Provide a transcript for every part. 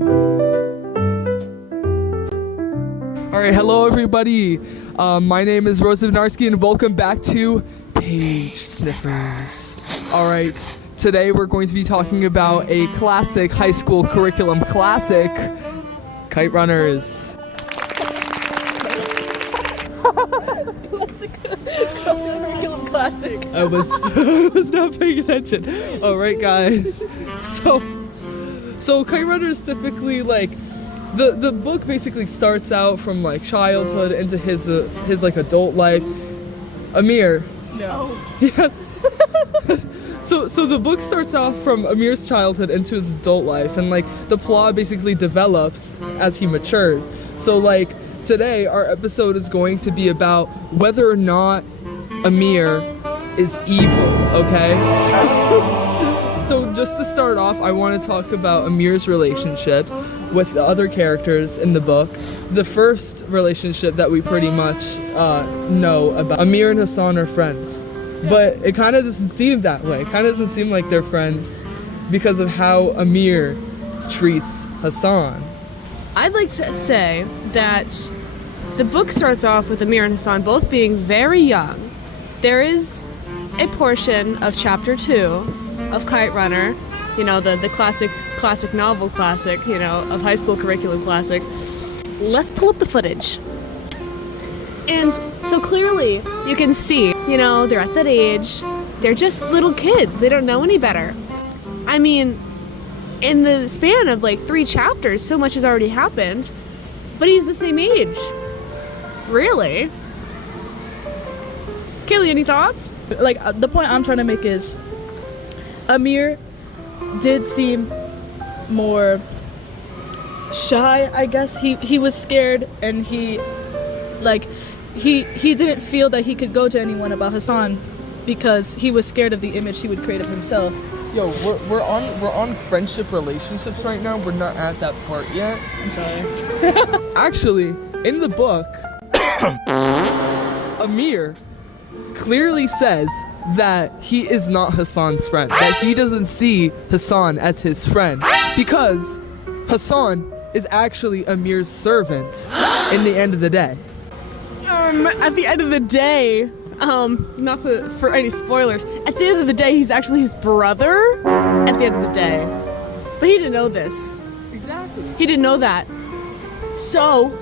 Alright, hello everybody. My name is Rosa Benarski and welcome back to Page Sniffers. Alright, today we're going to be talking about a classic high school curriculum classic, Kite Runners. Curriculum classic. I was not paying attention. Alright guys, so Kite Runners typically like, the book basically starts out from like childhood into his like adult life. Amir. No. Yeah. So the book starts off from Amir's childhood into his adult life, and like the plot basically develops as he matures. So like today our episode is going to be about whether or not Amir is evil, okay? So just to start off, I want to talk about Amir's relationships with the other characters in the book. The first relationship that we pretty much know about, Amir and Hassan are friends. But it kind of doesn't seem that way. It kind of doesn't seem like they're friends because of how Amir treats Hassan. I'd like to say that the book starts off with Amir and Hassan both being very young. There is a portion of chapter 2 of Kite Runner, you know, the classic novel classic, you know, of high school curriculum classic. Let's pull up the footage. And so clearly you can see, you know, they're at that age. They're just little kids. They don't know any better. I mean, in the span of like 3 chapters, so much has already happened, but he's the same age. Really? Kaylee, any thoughts? Like, the point I'm trying to make is Amir did seem more shy, I guess. He was scared, and he didn't feel that he could go to anyone about Hassan because he was scared of the image he would create of himself. Yo, we're on friendship relationships right now. We're not at that part yet. I'm sorry. Actually, in the book, Amir clearly says that he is not Hassan's friend, that he doesn't see Hassan as his friend, because Hassan is actually Amir's servant in the end of the day. At the end of the day, not for any spoilers, at the end of the day, he's actually his brother at the end of the day. But he didn't know this. Exactly. He didn't know that. So,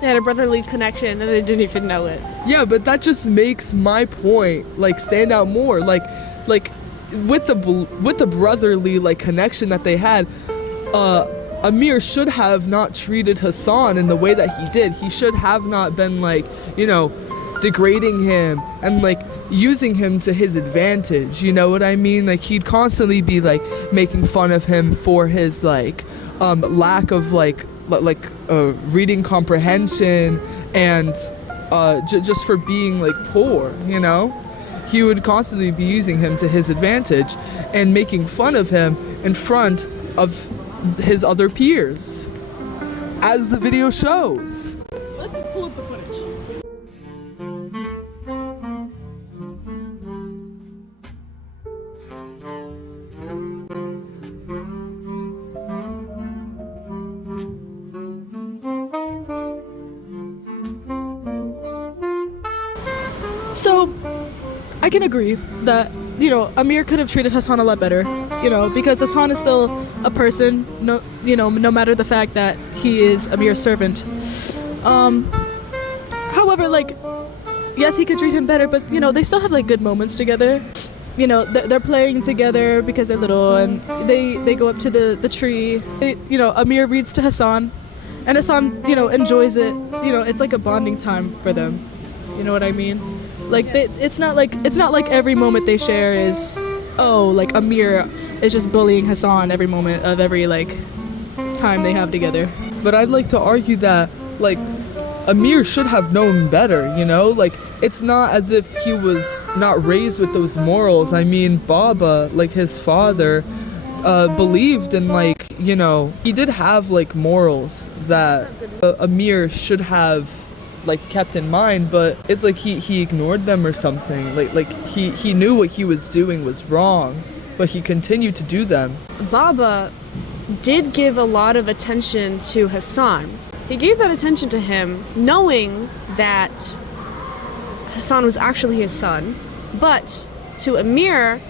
they had a brotherly connection and they didn't even know it. Yeah, but that just makes my point like stand out more. Like with the brotherly like connection that they had, Amir should have not treated Hassan in the way that he did. He should have not been like, you know, degrading him and like using him to his advantage. You know what I mean? Like he'd constantly be like making fun of him for his like lack of reading comprehension and just for being like poor, you know? He would constantly be using him to his advantage and making fun of him in front of his other peers, as the video shows. Let's pull up the footage. So, I can agree that, you know, Amir could have treated Hassan a lot better, you know, because Hassan is still a person, no matter the fact that he is Amir's servant. However, like, yes, he could treat him better, but, you know, they still have, like, good moments together. You know, they're playing together because they're little, and they go up to the tree. Amir reads to Hassan, and Hassan, you know, enjoys it. You know, it's like a bonding time for them. You know what I mean? Like, it's not like every moment they share is, oh, like Amir is just bullying Hassan every moment of every like time they have together. But I'd like to argue that like Amir should have known better, you know? Like it's not as if he was not raised with those morals. I mean, Baba, like his father, believed in like, you know, he did have like morals that Amir should have like kept in mind, but it's like he ignored them or something. Like he knew what he was doing was wrong, but he continued to do them. Baba did give a lot of attention to Hassan. He gave that attention to him knowing that Hassan was actually his son, but to Amir,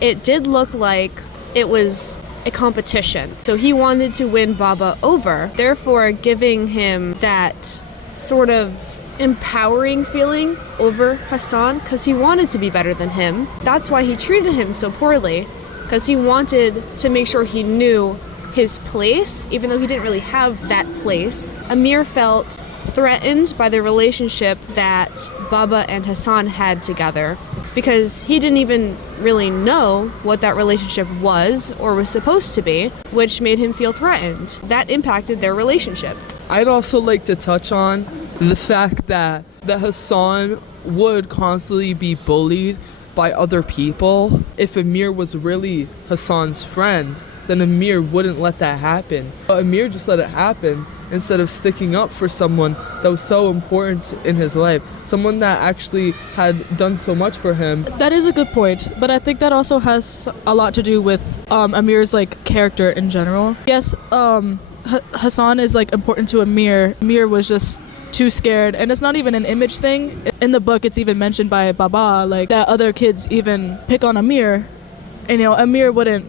it did look like it was a competition. So he wanted to win Baba over, therefore giving him that sort of empowering feeling over Hassan because he wanted to be better than him. That's why he treated him so poorly, because he wanted to make sure he knew his place, even though he didn't really have that place. Amir felt threatened by the relationship that Baba and Hassan had together because he didn't even really know what that relationship was or was supposed to be, which made him feel threatened. That impacted their relationship. I'd also like to touch on the fact that Hassan would constantly be bullied by other people. If Amir was really Hassan's friend, then Amir wouldn't let that happen. But Amir just let it happen instead of sticking up for someone that was so important in his life, someone that actually had done so much for him. That is a good point, but I think that also has a lot to do with Amir's like character in general. Yes, Hassan is like important to Amir. Amir was just too scared, and it's not even an image thing. In the book, it's even mentioned by Baba, like that other kids even pick on Amir, and Amir wouldn't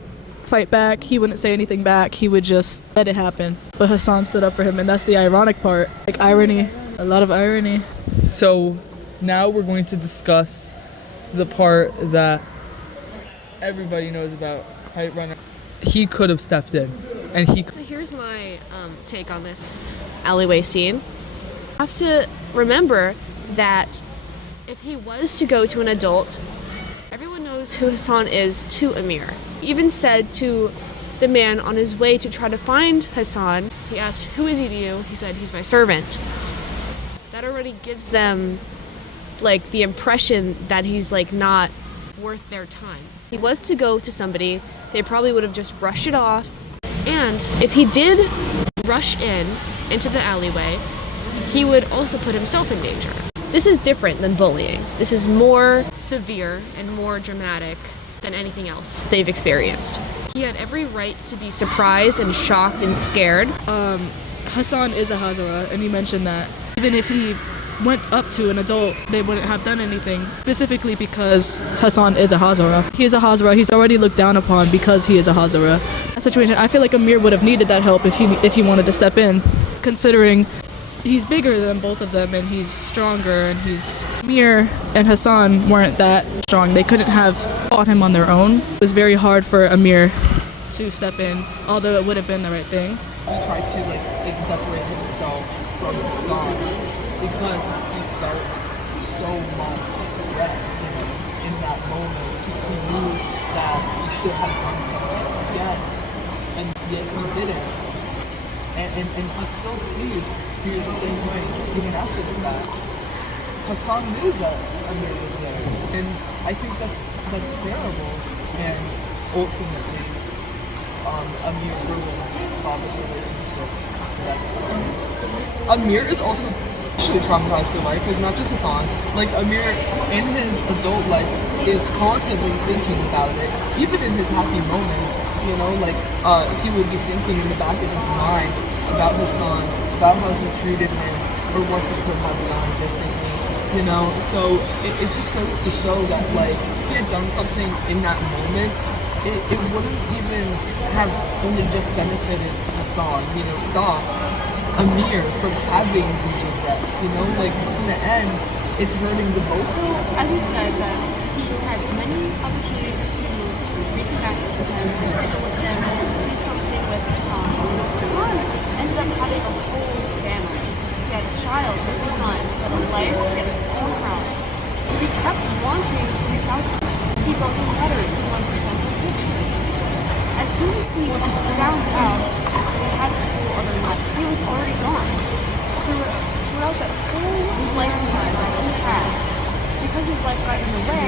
fight back. He wouldn't say anything back. He would just let it happen. But Hassan stood up for him, and that's the ironic part. Like irony, a lot of irony. So now we're going to discuss the part that everybody knows about Kite Runner. He could have stepped in, and he. So here's my take on this alleyway scene. I have to remember that if he was to go to an adult, everyone knows who Hassan is to Amir. He even said to the man on his way to try to find Hassan, he asked, "Who is he to you?" He said, "He's my servant." That already gives them like the impression that he's like not worth their time. If he was to go to somebody, they probably would have just brushed it off. And if he did rush into the alleyway, he would also put himself in danger. This is different than bullying. This is more severe and more dramatic than anything else they've experienced. He had every right to be surprised and shocked and scared. Hassan is a Hazara, and you mentioned that. Even if he went up to an adult, they wouldn't have done anything, specifically because Hassan is a Hazara. He is a Hazara. He's already looked down upon because he is a Hazara. That situation, I feel like Amir would have needed that help if he wanted to step in, considering he's bigger than both of them and he's stronger, and Amir and Hassan weren't that strong. They couldn't have fought him on their own. It was very hard for Amir to step in, although it would have been the right thing. He tried to like separate himself from Hassan because he felt so much threat in that moment. He knew that he should have done something again, and yet he didn't. And he still feels the same way even after the fact. Hassan knew that Amir was there, and I think that's terrible. And ultimately, Amir ruined Baba's relationship. Amir is also actually traumatized for life, like not just Hassan. Like Amir in his adult life is constantly thinking about it, even in his happy moments. He would be thinking in the back of his mind about Hassan, about how he treated him, or what he could have done differently. So it just goes to show that like if he had done something in that moment, it wouldn't even have only just benefited Hassan, stopped Amir from having these regrets, like in the end, it's hurting the both. So, as you said, that he had many opportunities to reconnect with him, and do something with Hassan. Hassan ended up having a whole family. He had a child, his son, he had a life, he had his own house. He kept wanting to reach out to him. He wrote him letters, he wanted to send him pictures. As soon as he found out he had to go other life, he was already gone. Throughout that whole lifetime that he had, because his life got in the way,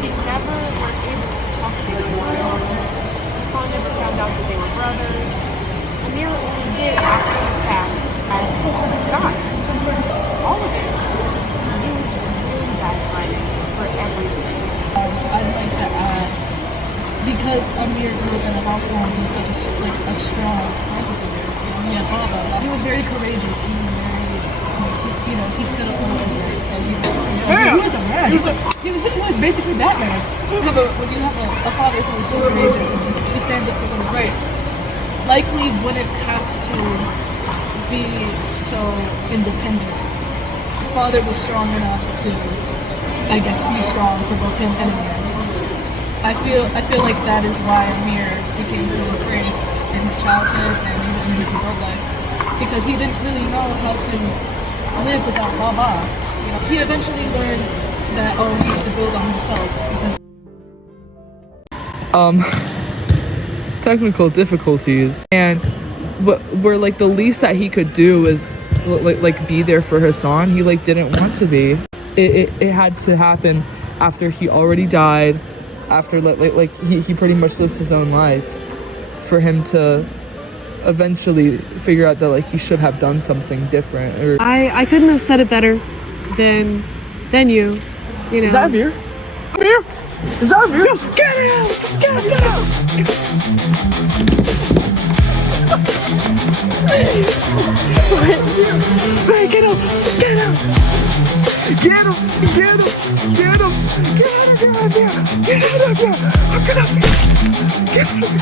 he never were able to talk to his father. Hassan never found out that they were brothers. Amir only did after the fact that he died. All of it. It was just really bad timing for everything. I'd like to add because Amir grew up in a household with such a strong parental figure. He had Baba. He was very courageous. He was very, he stood up for what was right. And he was the man. He was basically Batman. But when you have a father who is so courageous and he stands up for what is right, likely wouldn't have to be so independent. His father was strong enough to, I guess, be strong for both him and Amir. I feel like that is why Amir became so afraid in his childhood and even in his adult life, because he didn't really know how to live without Baba. He eventually learns that he has to build on himself because technical difficulties, and where like the least that he could do is like be there for Hassan. He like didn't want to be. It had to happen after he already died, after like he pretty much lived his own life, for him to eventually figure out that like he should have done something different. Or I couldn't have said it better than you. You know. is that Amir? Amir? Is that Amir? No, get him! Get him! Wait, get him! Get him! Get him! Get him! Get him! Get out of here! Get out of here! Get out of here! Get out of here!